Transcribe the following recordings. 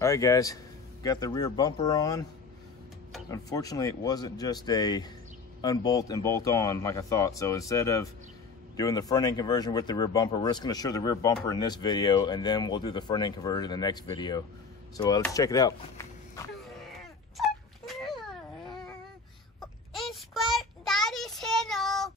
All right, guys, got the rear bumper on. Unfortunately, it wasn't just a unbolt and bolt on like I thought. So instead of doing the front end conversion with the rear bumper, we're just going to show the rear bumper in this video, and then we'll do the front end conversion in the next video. So let's check it out. Daddy's channel.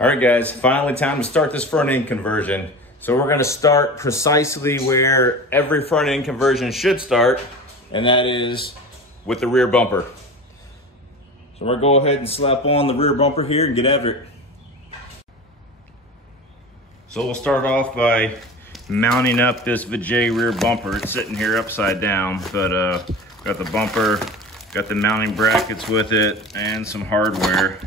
All right, guys, finally time to start this front end conversion. So we're gonna start precisely where every front end conversion should start, and that is with the rear bumper. So we're gonna go ahead and slap on the rear bumper here and get after it. So we'll start off by mounting up this Vijay Rear bumper. It's sitting here upside down, but got the bumper, got the mounting brackets with it, and some hardware.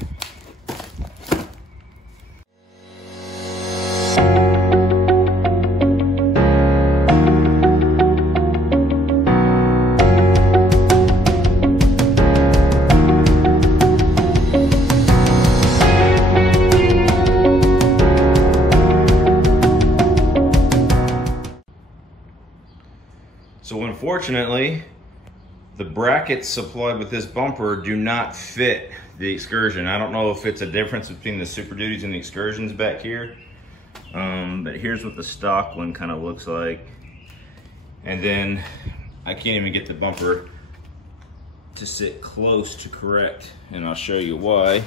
So unfortunately, the brackets supplied with this bumper do not fit the Excursion. I don't know if it's a difference between the Super Duties and the Excursions back here, but here's what the stock one kind of looks like. And then I can't even get the bumper to sit close to correct, and I'll show you why.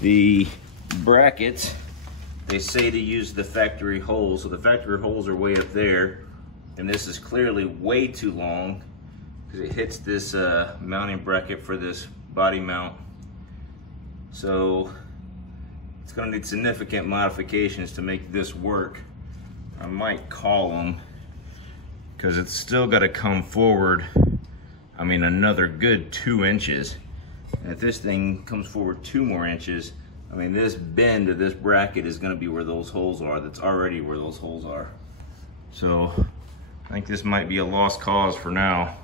The brackets, they say to use the factory holes, so the factory holes are way up there. And this is clearly way too long because it hits this mounting bracket for this body mount. So it's going to need significant modifications to make this work. I might call them because it's still got to come forward, I mean, another good 2 inches. And if this thing comes forward 2 more inches, I mean, this bend of this bracket is going to be where those holes are. That's already where those holes are. So I think this might be a lost cause for now.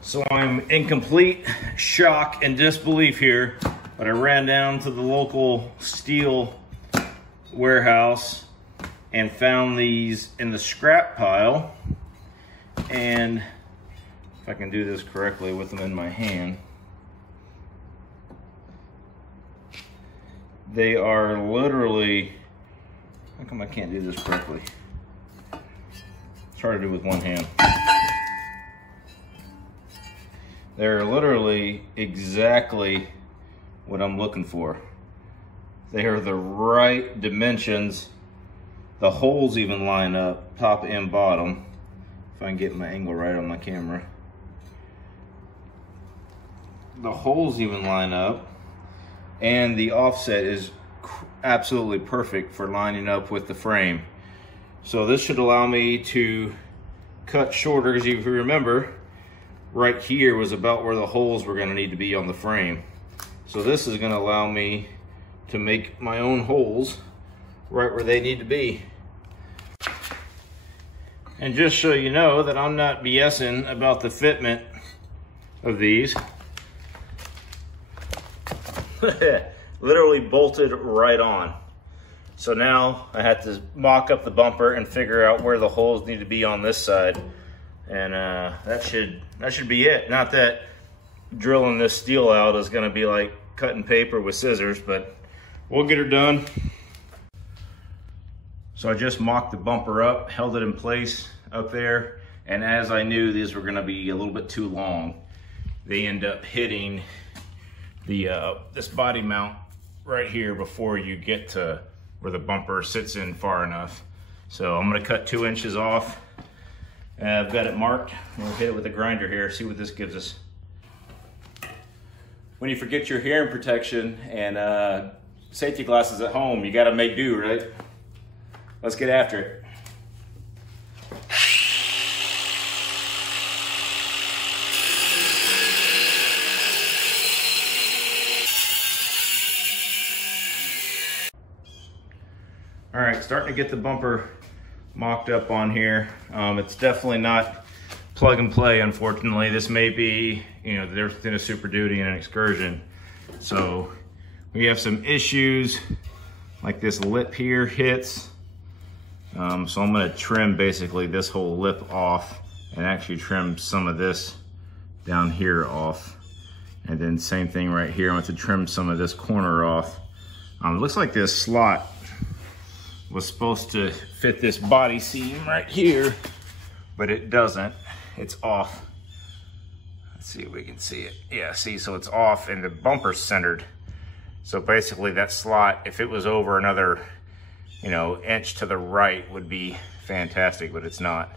So I'm in complete shock and disbelief here, but I ran down to the local steel warehouse and found these in the scrap pile. And if I can do this correctly with them in my hand, they are literally, how come I can't do this correctly? It's hard to do with one hand. They're literally exactly what I'm looking for. They are the right dimensions. The holes even line up, top and bottom. If I can get my angle right on my camera. The holes even line up, and the offset is absolutely perfect for lining up with the frame. So this should allow me to cut shorter, because if you remember, right here was about where the holes were going to need to be on the frame. So this is going to allow me to make my own holes right where they need to be. And just so you know that I'm not BSing about the fitment of these. Literally bolted right on. So now I have to mock up the bumper and figure out where the holes need to be on this side, and that should be it. Not that drilling this steel out is going to be like cutting paper with scissors, but we'll get her done. So I just mocked the bumper up, held it in place up there, and as I knew these were going to be a little bit too long, they end up hitting the this body mount right here before you get to where the bumper sits in far enough. So I'm gonna cut 2 inches off. I've got it marked. We'll hit it with a grinder here, see what this gives us. When you forget your hearing protection and safety glasses at home, you gotta make do, right? Let's get after it. starting to get the bumper mocked up on here. It's definitely not plug and play, unfortunately. This may be, you know, the difference between a Super Duty and an Excursion. So we have some issues, like this lip here hits. So I'm gonna trim basically this whole lip off and actually trim some of this down here off. And then same thing right here, I'm going to trim some of this corner off. It looks like this slot was supposed to fit this body seam right here, but it doesn't. It's off. Let's see if we can see it. Yeah, see, so it's off and the bumper's centered. So basically that slot, if it was over another, you know, inch to the right would be fantastic, but it's not.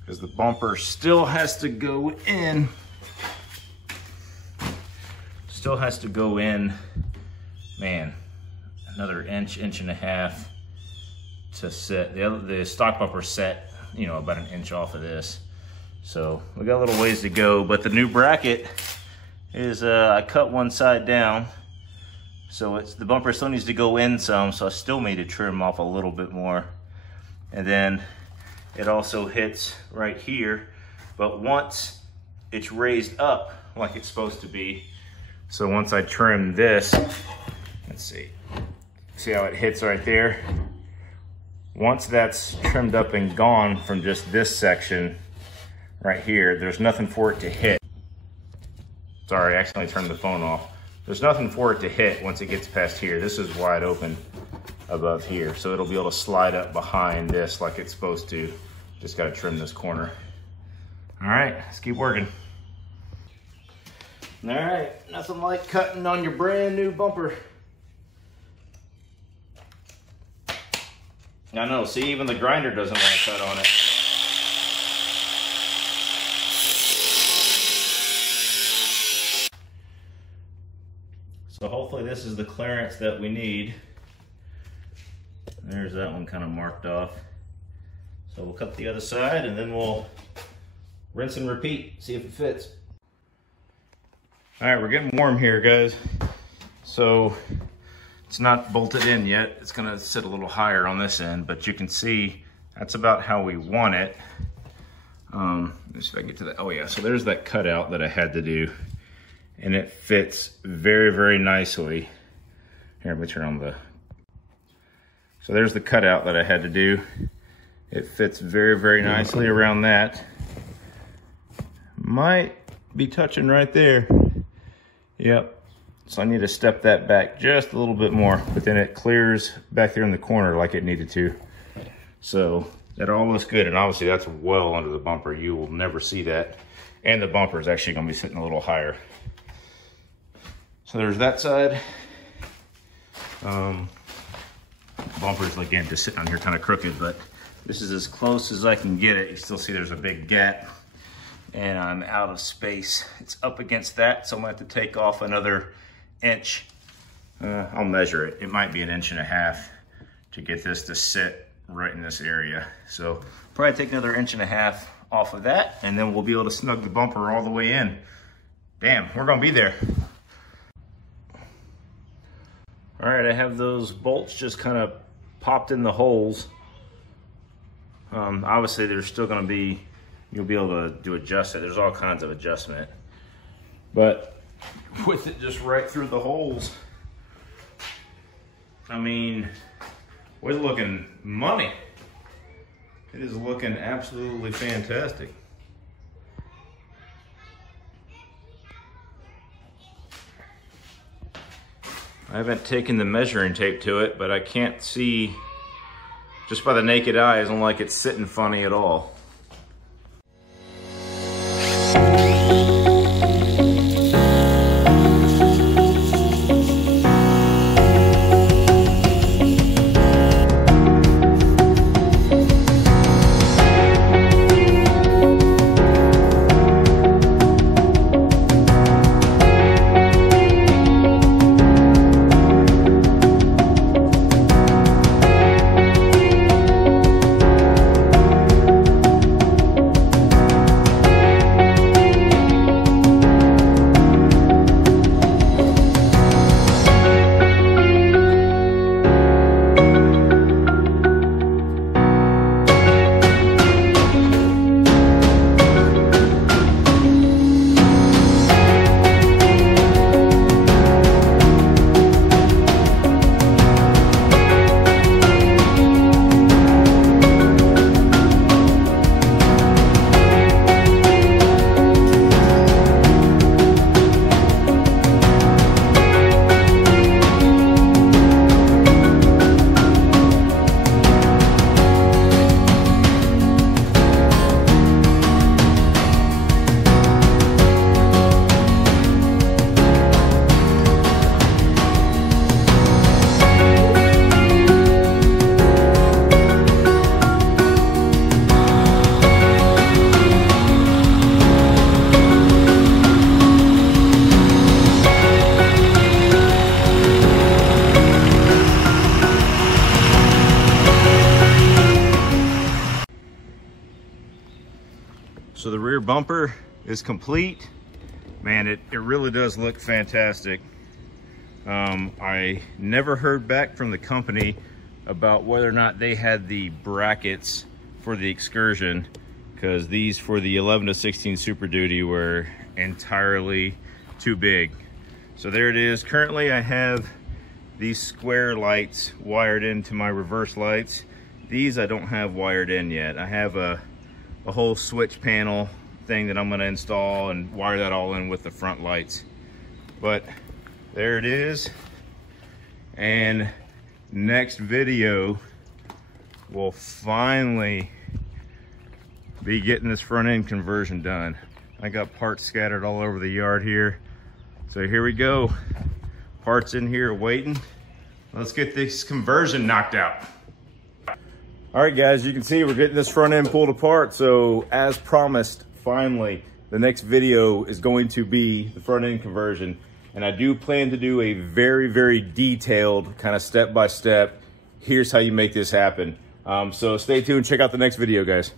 Because the bumper still has to go in. Still has to go in, man, another inch, inch and a half to set. The stock bumper set, you know, about an inch off of this. So we got a little ways to go, but the new bracket is, I cut one side down. So the bumper still needs to go in some, so I still need to trim off a little bit more. And then it also hits right here, but once it's raised up like it's supposed to be, so once I trim this, let's see how it hits right there? Once that's trimmed up and gone from just this section right here, there's nothing for it to hit. Sorry, I accidentally turned the phone off. There's nothing for it to hit once it gets past here. This is wide open above here, so it'll be able to slide up behind this like it's supposed to. Just gotta trim this corner. All right, let's keep working. All right, nothing like cutting on your brand new bumper. I know, see, even the grinder doesn't want to cut on it. So hopefully this is the clearance that we need. There's that one kind of marked off. So we'll cut the other side and then we'll rinse and repeat, see if it fits. All right, we're getting warm here, guys. So it's not bolted in yet. It's gonna sit a little higher on this end, but you can see that's about how we want it. Let's see if I can get to that. Oh yeah, so there's that cutout that I had to do, and it fits very, very nicely. Here, let me turn on the, so there's the cutout that I had to do. It fits very, very nicely around that. Might be touching right there. Yep, so I need to step that back just a little bit more, but then it clears back there in the corner like it needed to. So that all looks good, and obviously that's well under the bumper. You will never see that. And the bumper is actually gonna be sitting a little higher. So there's that side. Bumper's, again, just sitting on here kind of crooked, but this is as close as I can get it. You still see there's a big gap, and I'm out of space. It's up against that, so I'm gonna have to take off another inch. I'll measure it. It might be an inch and a half to get this to sit right in this area. So probably take another inch and a half off of that, and then we'll be able to snug the bumper all the way in. Damn, we're gonna be there. All right, I have those bolts just kind of popped in the holes. Obviously there's still gonna be, you'll be able to adjust it. There's all kinds of adjustment. But with it just right through the holes, I mean, we're looking money. It is looking absolutely fantastic. I haven't taken the measuring tape to it, but I can't see, just by the naked eye, it doesn't like it's sitting funny at all. So the rear bumper is complete. Man, it really does look fantastic. I never heard back from the company about whether or not they had the brackets for the Excursion, because these for the 11 to 16 Super Duty were entirely too big. So there it is. Currently I have these square lights wired into my reverse lights. These I don't have wired in yet. I have a whole switch panel thing that I'm going to install and wire that all in with the front lights. But there it is. And next video we'll finally be getting this front end conversion done. I got parts scattered all over the yard here. So here we go. Parts in here waiting. Let's get this conversion knocked out. All right, guys, you can see we're getting this front end pulled apart. So as promised, finally, the next video is going to be the front end conversion. And I do plan to do a very, very detailed kind of step-by-step, here's how you make this happen. So stay tuned, check out the next video, guys.